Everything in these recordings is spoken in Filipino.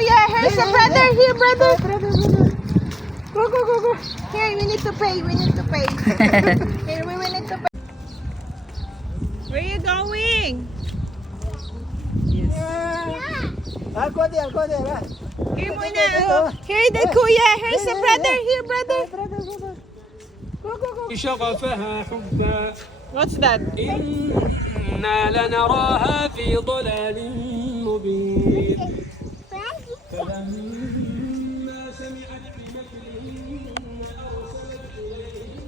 Yeah, here's a brother. Here, brother. Go, go, go, go. Here, we need to pay. We need to pay. Here, we need to pay. Where are you going? Yes. I'll go there. Here muna. Oh. Here the kuya. Here's a brother. Here, brother. Go, go, go. شغفها حبا What's that? إنا لنراها في ضلال مبين فلما سمعت بمكرهن أرسلت إليهن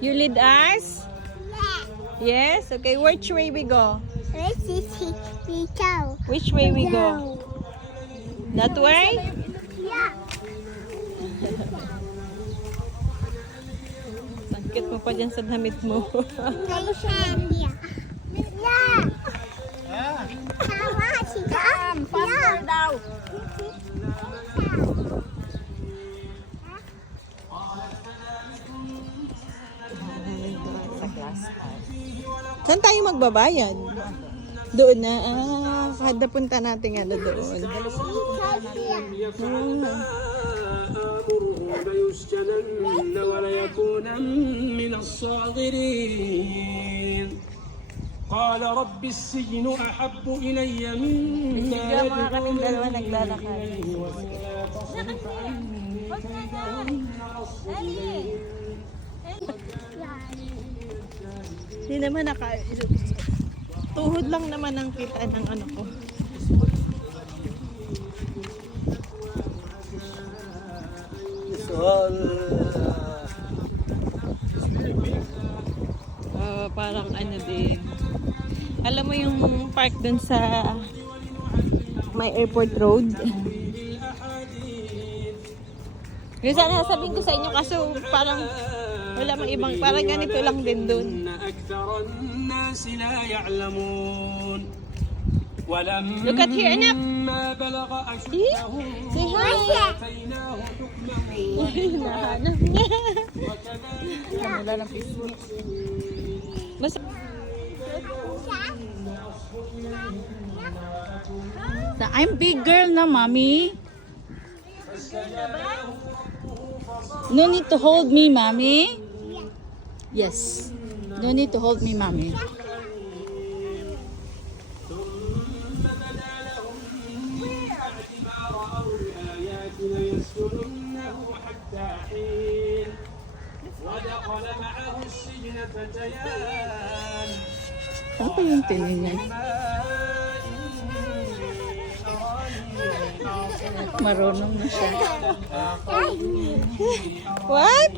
You lead us? Yes? Okay, which way we go? Which way we go? That way? Sakit mo pa dyan sa damit mo. Saan tayo magbabayad? Doon na. Kada punta natin ano doon. ليسجنن وليكونا من الصاغرين قال رب السجن أحب إلي مما يدعونني إليه وإلا تصرف عني كيدهن أصب Hindi naman tuhod lang naman ang kita ng ano ko. Parang ano din. Alam mo yung park dun sa may airport road. Yung sana sabihin ko sa inyo kaso parang wala mang ibang, parang ganito lang din dun. Look at here, anak. Say hi. Nahanap niya. Mas I'm big girl na, mommy. No need to hold me, mommy. Yes. No need to hold me, mommy. Ano pa yung tinin niya? Marunong na siya. what?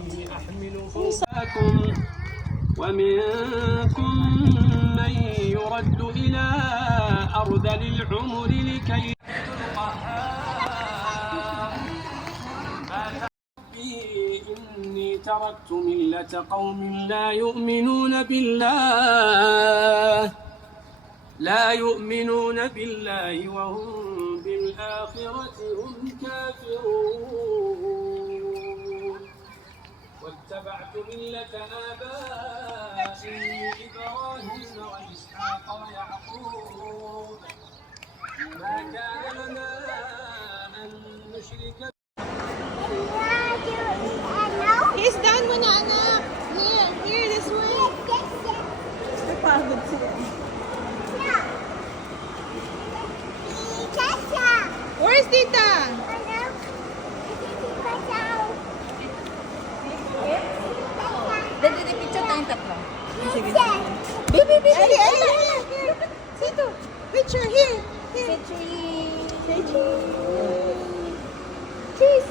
ومنكم من يرد إلى أرذل العمر لكي إني تركت ملة قوم لا يؤمنون بالله وهم بالآخرة هم كافرون واتبعت ملة آبائي إبراهيم وإسحاق ويعقوب ما كان لنا أن نشرك. He's done muna, anak. Here, this way. Napagod siya. Where's Tita? Dali, picture tayong tatlo. Sige. Baby. Here. Sito. Picture, here. Say cheese. Cheese.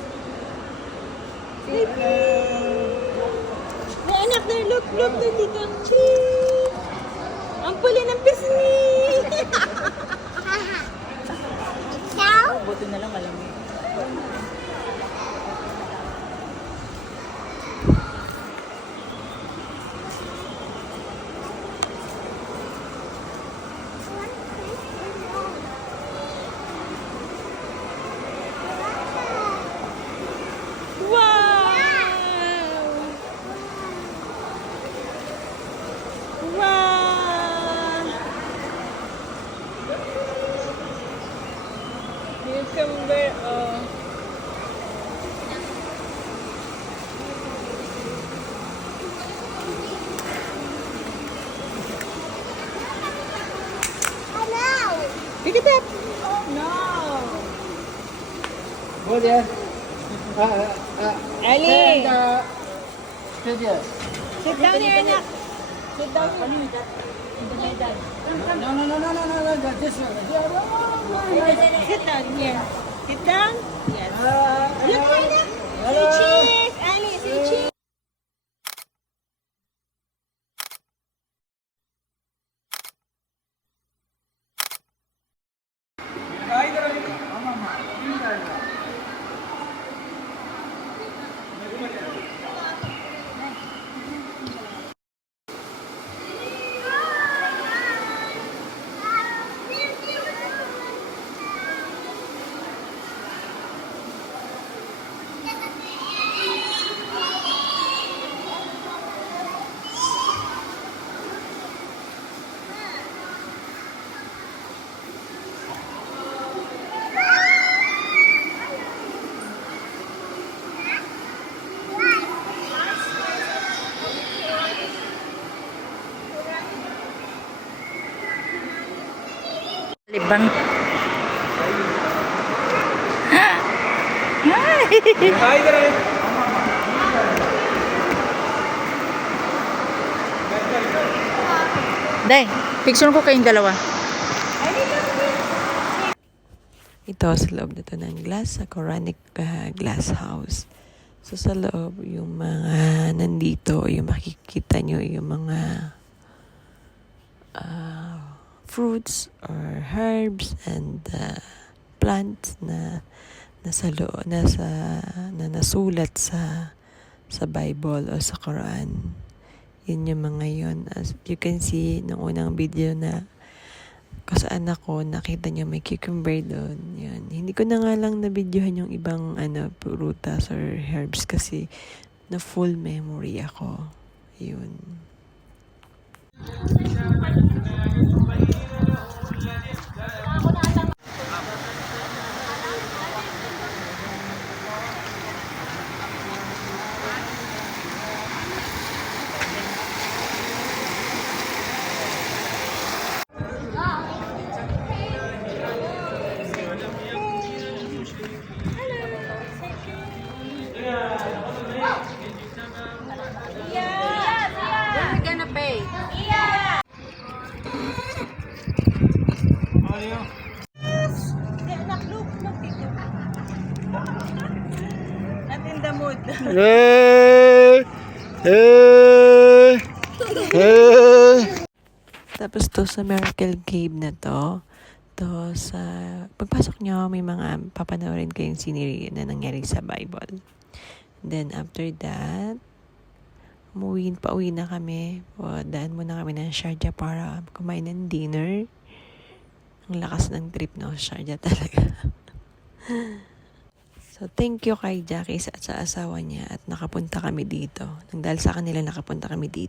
May anak na, look, dito. Cheese. Ang puli ng pisngi. Buti na lang malamig. cucumber. Oh. Pick it up. No. Go there. Ali. Sit here. Sit down here, anak. Sit down here. No. This one. Sit down here. Sit down. Yes. Hello. Look, anak. Say Hello. cheese. Ali, say cheese. Libang. Hi there. Day, picture ko kayong dalawa. Ito sa loob na to ng glass, sa Quranic glass house. So sa loob, yung mga nandito, yung makikita nyo, yung mga fruits or herbs and plants na nasulat sa Bible o sa Quran. Yun yung mga yun. As you can see, nung unang video na kasaan ako, nakita niyo may cucumber doon. Yan. Hindi ko na nga lang na-videohan yung ibang prutas or herbs kasi na full memory ako. Yun. We're gonna pay. Hindi, anak, look dito. Not in the mood. Tapos to sa Miracle Cave na to sa pagpasok nyo, may mga papanoorin kayong scenery na nangyari sa Bible. Then after that, pauwi na kami. Daan muna kami ng Sharjah para kumain ng dinner. Ang lakas ng trip, no? Sharjah talaga. So, thank you kay Jackie at sa asawa niya at nakapunta kami dito. Nang dahil sa kanila, nakapunta kami dito.